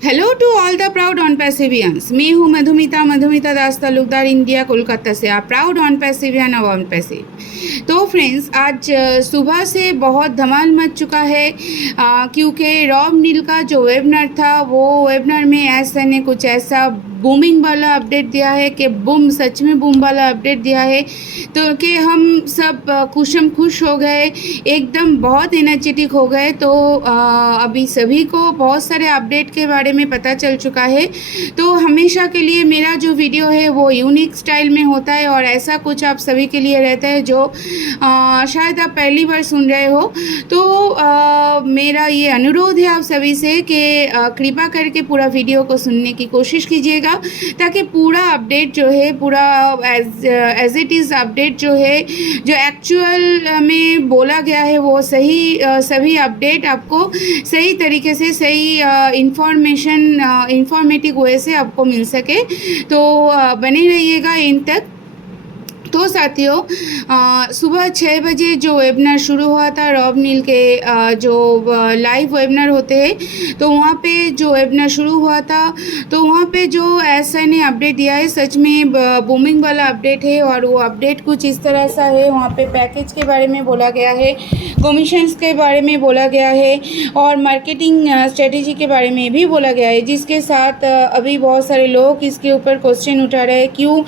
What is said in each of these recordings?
Hello to all the proud on passivians. मैं हूँ Madhumita Das Talukdar, India, Kolkata से। आप प्राउड ऑन पैसिवियन और ऑन पैसिव। तो फ्रेंड्स, आज सुबह से बहुत धमाल मच चुका है क्योंकि रॉब नील का जो वेबिनार था, वो वेबिनार में ऐसा ने कुछ ऐसा बूमिंग वाला अपडेट दिया है कि बूम, सच में बूम वाला अपडेट दिया है। तो कि हम सब खुश हो गए, एकदम बहुत एनर्जेटिक हो गए। तो अभी सभी को बहुत सारे अपडेट के बारे में पता चल चुका है। तो हमेशा के लिए मेरा जो वीडियो है वो यूनिक स्टाइल में होता है और ऐसा कुछ आप सभी के लिए रहता है जो शायद आप पहली बार सुन रहे हो। तो मेरा ये अनुरोध है आप सभी से कि कृपा करके पूरा वीडियो को सुनने की कोशिश कीजिएगा, ताकि पूरा अपडेट जो है, पूरा एज इट इज़ अपडेट जो है, जो एक्चुअल में बोला गया है, वो सही सभी अपडेट आपको सही तरीके से, सही इंफॉर्मेटिव वे से आपको मिल सके। तो बने रहिएगा इन तक। तो साथियों, सुबह 6 बजे जो वेबिनार शुरू हुआ था, रॉब नील के जो लाइव वेबिनार होते हैं, तो वहाँ पे जो वेबिनार शुरू हुआ था, तो वहाँ पे जो एसआई ने अपडेट दिया है, सच में बूमिंग वाला अपडेट है। और वो अपडेट कुछ इस तरह सा है। वहाँ पे पैकेज के बारे में बोला गया है, कमीशंस के बारे में बोला गया है और मार्केटिंग स्ट्रेटेजी के बारे में भी बोला गया है, जिसके साथ अभी बहुत सारे लोग इसके ऊपर क्वेश्चन उठा रहे हैं, क्यों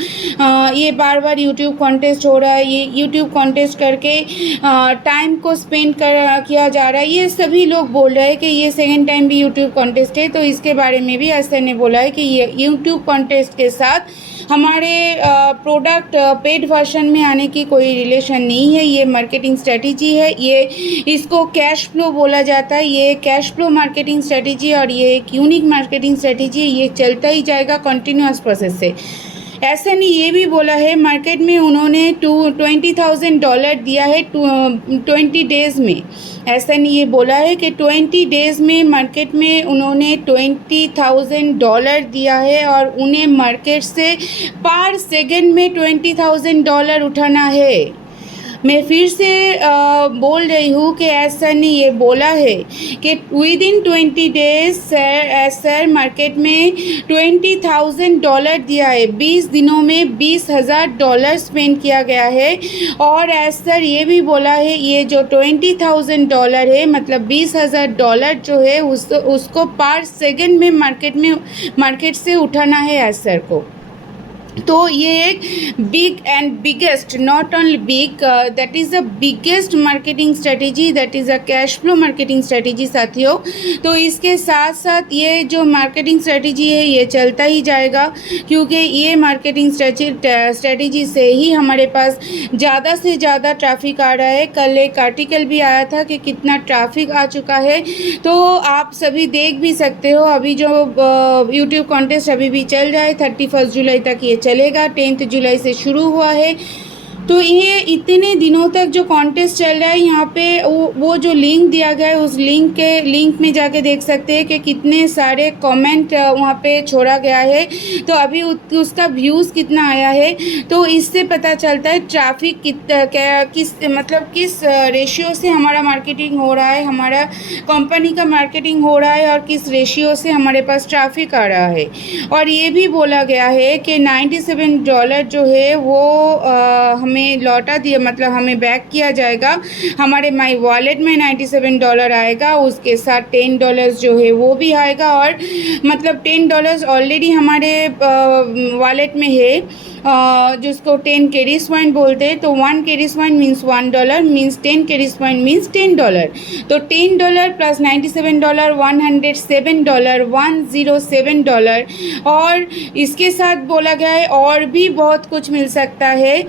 ये बार बार यूट्यूब कॉन्टेस्ट हो रहा है, ये यूट्यूब कॉन्टेस्ट करके टाइम को स्पेंड किया जा रहा है। ये सभी लोग बोल रहे हैं कि ये सेकेंड टाइम भी यूट्यूब कॉन्टेस्ट है। तो इसके बारे में भी एसआई ने बोला है कि ये यूट्यूब कॉन्टेस्ट के साथ हमारे प्रोडक्ट पेड वर्जन में आने की कोई रिलेशन नहीं है। ये मार्केटिंग स्ट्रेटेजी है, ये इसको कैश फ्लो बोला जाता है। ये कैश फ्लो मार्केटिंग स्ट्रेटेजी और ये एक यूनिक मार्केटिंग स्ट्रेटेजी है। ये चलता ही जाएगा कंटिन्यूअस प्रोसेस से। ऐसा नहीं, ये भी बोला है मार्केट में उन्होंने $20,000 दिया है 20 डेज़ में। ऐसा नहीं, ये बोला है कि 20 डेज़ में मार्केट में उन्होंने $20,000 दिया है और उन्हें मार्केट से पर सेकंड में $20,000 उठाना है। मैं फिर से बोल रही हूँ कि ऐसा नहीं, ये बोला है कि with in 20 days sir market में $20,000 दिया है। 20 दिनों में $20,000 स्पेंड किया गया है। और सर ये भी बोला है, ये जो $20,000 है, मतलब $20,000 जो है उसको पर सेकंड में मार्केट से उठाना है सर को। तो ये एक big and biggest, not only big, that is the biggest marketing strategy, that is a cash flow marketing strategy साथियों। तो इसके साथ साथ ये जो मार्केटिंग स्ट्रेटेजी है, ये चलता ही जाएगा, क्योंकि ये मार्केटिंग स्ट्रेटेजी से ही हमारे पास ज़्यादा से ज़्यादा ट्रैफिक आ रहा है। कल एक आर्टिकल भी आया था कि कितना ट्रैफिक आ चुका है। तो आप सभी देख भी सकते हो, अभी जो यूट्यूब कॉन्टेस्ट अभी भी चल रहा है, 31 जुलाई तक ये चलेगा। 10 जुलाई से शुरू हुआ है। तो ये इतने दिनों तक जो कॉन्टेस्ट चल रहा है, यहाँ पे वो जो लिंक दिया गया है, उस लिंक में जाके देख सकते हैं कि कितने सारे कमेंट वहाँ पे छोड़ा गया है। तो अभी उसका व्यूज़ कितना आया है, तो इससे पता चलता है ट्रैफिक किस रेशियो से हमारा मार्केटिंग हो रहा है, हमारा कंपनी का मार्केटिंग हो रहा है और किस रेशियो से हमारे पास ट्रैफिक आ रहा है। और ये भी बोला गया है कि $97 जो है वो हमें लौटा दिया, मतलब हमें बैक किया जाएगा। हमारे माई वॉलेट में $97 आएगा, उसके साथ $10 जो है वो भी आएगा। और मतलब $10 ऑलरेडी हमारे वॉलेट में है, जिसको 10 कैरिज पॉइंट बोलते हैं। तो 1 carriage point means $1 means 10 carriage point means $10। तो $10 प्लस $97 $107 $107। और इसके साथ बोला गया है और भी बहुत कुछ मिल सकता है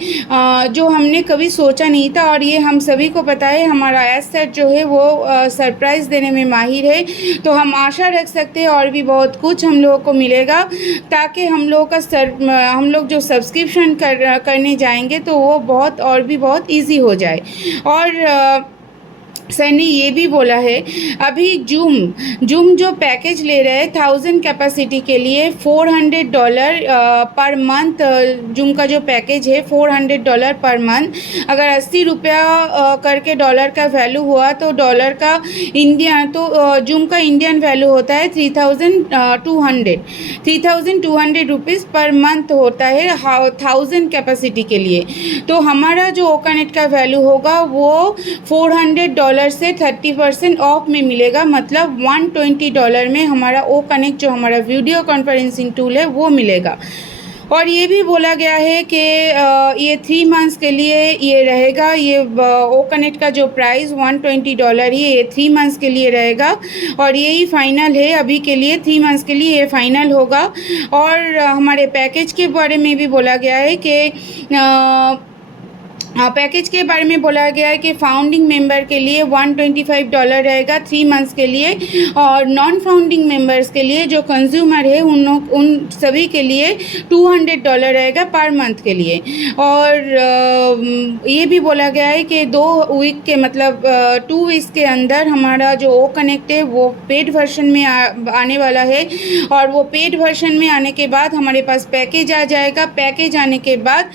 जो हमने कभी सोचा नहीं था। और ये हम सभी को पता है, हमारा एसेट जो है वो सरप्राइज़ देने में माहिर है। तो हम आशा रख सकते हैं और भी बहुत कुछ हम लोगों को मिलेगा, ताकि हम लोग जो सब्सक्रिप्शन करने जाएंगे तो वो बहुत और भी बहुत इजी हो जाए। और सर ने ये भी बोला है, अभी जूम जो पैकेज ले रहे हैं 1000 कैपेसिटी के लिए $400 पर मंथ। जूम का जो पैकेज है $400 पर मंथ। अगर 80 रुपया करके डॉलर का वैल्यू हुआ तो डॉलर का जूम का इंडियन वैल्यू होता है 3200 रुपीज़ पर मंथ होता है 1000 कैपेसिटी के लिए। तो हमारा जो ओकानेट का वैल्यू होगा वो $400 से 30% ऑफ में मिलेगा, मतलब $120 में हमारा ओ कनेक्ट जो हमारा वीडियो कॉन्फ्रेंसिंग टूल है वो मिलेगा। और ये भी बोला गया है कि ये 3 मंथ्स के लिए ये रहेगा। ये ओ कनेक्ट का जो प्राइस $120 ही ये 3 मंथ्स के लिए रहेगा और यही फाइनल है अभी के लिए। 3 मंथ्स के लिए ये फाइनल होगा। और हमारे पैकेज के बारे में भी बोला गया है कि पैकेज के बारे में बोला गया है कि फाउंडिंग मेंबर के लिए $125 रहेगा 3 मंथ्स के लिए, और नॉन फाउंडिंग मेंबर्स के लिए जो कंज्यूमर है उन सभी के लिए $200 रहेगा पर मंथ के लिए। और ये भी बोला गया है कि 2 वीक के मतलब 2 वीक्स के अंदर हमारा जो ओ कनेक्ट है वो पेड वर्जन में आने वाला है। और वो पेड वर्जन में आने के बाद हमारे पास पैकेज आ जाएगा। पैकेज आने के बाद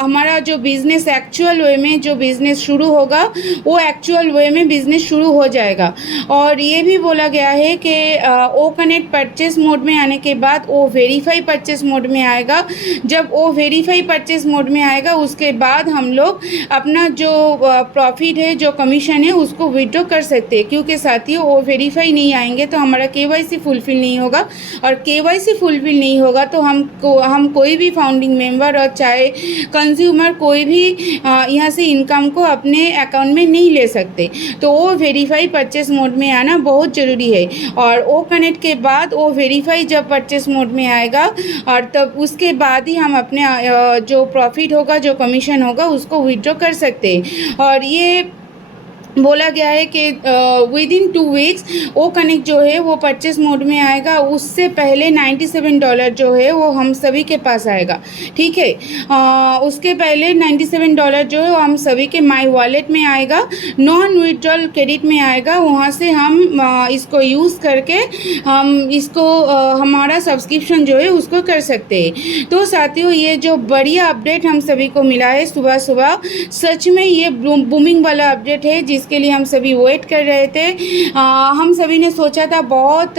हमारा जो बिजनेस एक्चुअल वे में जो बिज़नेस शुरू होगा वो एक्चुअल वे में बिज़नेस शुरू हो जाएगा। और ये भी बोला गया है कि ओ कनेक्ट परचेस मोड में आने के बाद वो वेरीफाई परचेस मोड में आएगा। जब वो वेरीफाई परचेस मोड में आएगा उसके बाद हम लोग अपना जो प्रॉफिट है जो कमीशन है उसको विड्रॉ कर सकते हैं, क्योंकि साथियों वो वेरीफाई नहीं आएंगे तो हमारा केवाईसी फुलफिल नहीं होगा। और केवाईसी फुलफिल नहीं होगा तो हम कोई भी फाउंडिंग मेंबर और चाहे कंज्यूमर कोई भी यहाँ से इनकम को अपने अकाउंट में नहीं ले सकते। तो वो वेरीफाई परचेस मोड में आना बहुत ज़रूरी है। और ओ कनेक्ट के बाद वो वेरीफाई जब परचेस मोड में आएगा और तब उसके बाद ही हम अपने जो प्रॉफिट होगा जो कमीशन होगा उसको विड्रॉ कर सकते हैं। और ये बोला गया है कि विदिन 2 वीक्स ओ कनेक्ट जो है वो परचेस मोड में आएगा। उससे पहले $97 जो है वो हम सभी के पास आएगा, ठीक है। उसके पहले $97 जो है वो हम सभी के माई वॉलेट में आएगा, नॉन विड्रॉल क्रेडिट में आएगा। वहाँ से हम इसको यूज़ करके हम इसको हमारा सब्सक्रिप्शन जो है उसको कर सकते हैं। तो साथियों ये जो बढ़िया अपडेट हम सभी को मिला है सुबह सुबह, सच में ये बूमिंग वाला अपडेट है जिसके लिए हम सभी वेट कर रहे थे। हम सभी ने सोचा था बहुत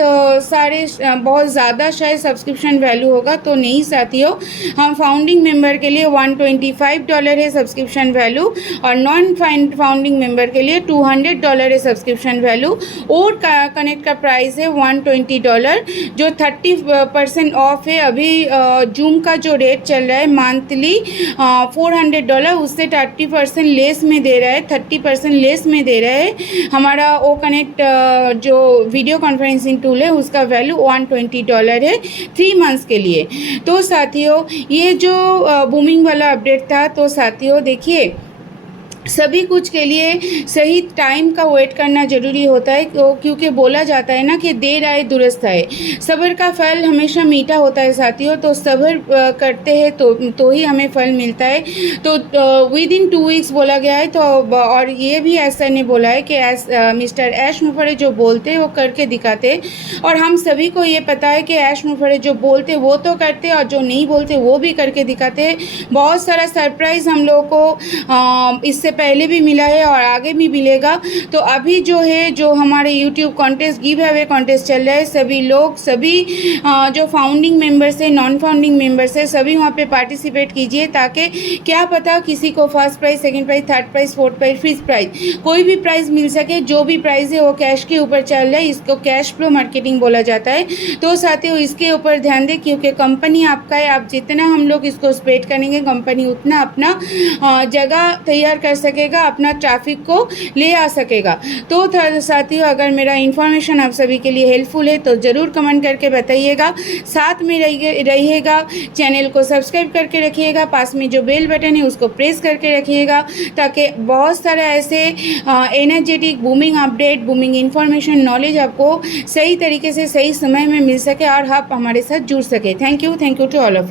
ज़्यादा शायद सब्सक्रिप्शन वैल्यू होगा, तो नहीं साथियों। हम फाउंडिंग मेंबर के लिए $125 है सब्सक्रिप्शन वैल्यू और नॉन फाउंडिंग मेंबर के लिए $200 है सब्सक्रिप्शन वैल्यू। और कनेक्ट का प्राइस है $120 जो 30% ऑफ है। अभी जूम का जो रेट चल रहा है मंथली $400 उससे 30% लेस में दे रहा है, 30% लेस में दे रहे हैं। हमारा ओ कनेक्ट जो वीडियो कॉन्फ्रेंसिंग टूल है उसका वैल्यू $120 है 3 मंथ्स के लिए। तो साथियों ये जो बूमिंग वाला अपडेट था। तो साथियों देखिए सभी कुछ के लिए सही टाइम का वेट करना ज़रूरी होता है, क्योंकि बोला जाता है ना कि देर आए दुरुस्त आए। सब्र का फल हमेशा मीठा होता है साथियों। तो सब्र करते हैं तो ही हमें फल मिलता है। तो विदिन 2 वीक्स बोला गया है। तो और ये भी ऐसा ने बोला है कि मिस्टर ऐश मुफरे जो बोलते हैं वो करके दिखाते। और हम सभी को ये पता है कि ऐश मुफरे जो बोलते वो तो करते और जो नहीं बोलते वो भी करके दिखाते। बहुत सारा सरप्राइज़ हम लोगों को इससे पहले भी मिला है और आगे भी मिलेगा। तो अभी जो है जो हमारे YouTube contest give away contest चल रहा है, सभी लोग जो फाउंडिंग मेंबर्स है नॉन फाउंडिंग मेंबर्स है सभी वहाँ पे पार्टिसिपेट कीजिए, ताकि क्या पता किसी को first prize, second prize, third prize, fourth prize, fifth prize कोई भी प्राइज़ मिल सके। जो भी प्राइज़ है वो कैश के ऊपर चल रहा है, इसको कैश फ्लो मार्केटिंग बोला जाता है। तो साथियों इसके ऊपर ध्यान दें, क्योंकि कंपनी आपका है। आप जितना हम लोग इसको स्प्रेड करेंगे कंपनी उतना अपना जगह तैयार कर सकेगा, अपना ट्रैफिक को ले आ सकेगा। तो साथियों अगर मेरा इन्फॉर्मेशन आप सभी के लिए हेल्पफुल है तो ज़रूर कमेंट करके बताइएगा। साथ में रहिएगा, चैनल को सब्सक्राइब करके रखिएगा, पास में जो बेल बटन है उसको प्रेस करके रखिएगा, ताकि बहुत सारा ऐसे energetic booming update, booming information, knowledge आपको सही तरीके से सही समय में मिल सके और आप हमारे साथ जुड़ सके। Thank you to all of you.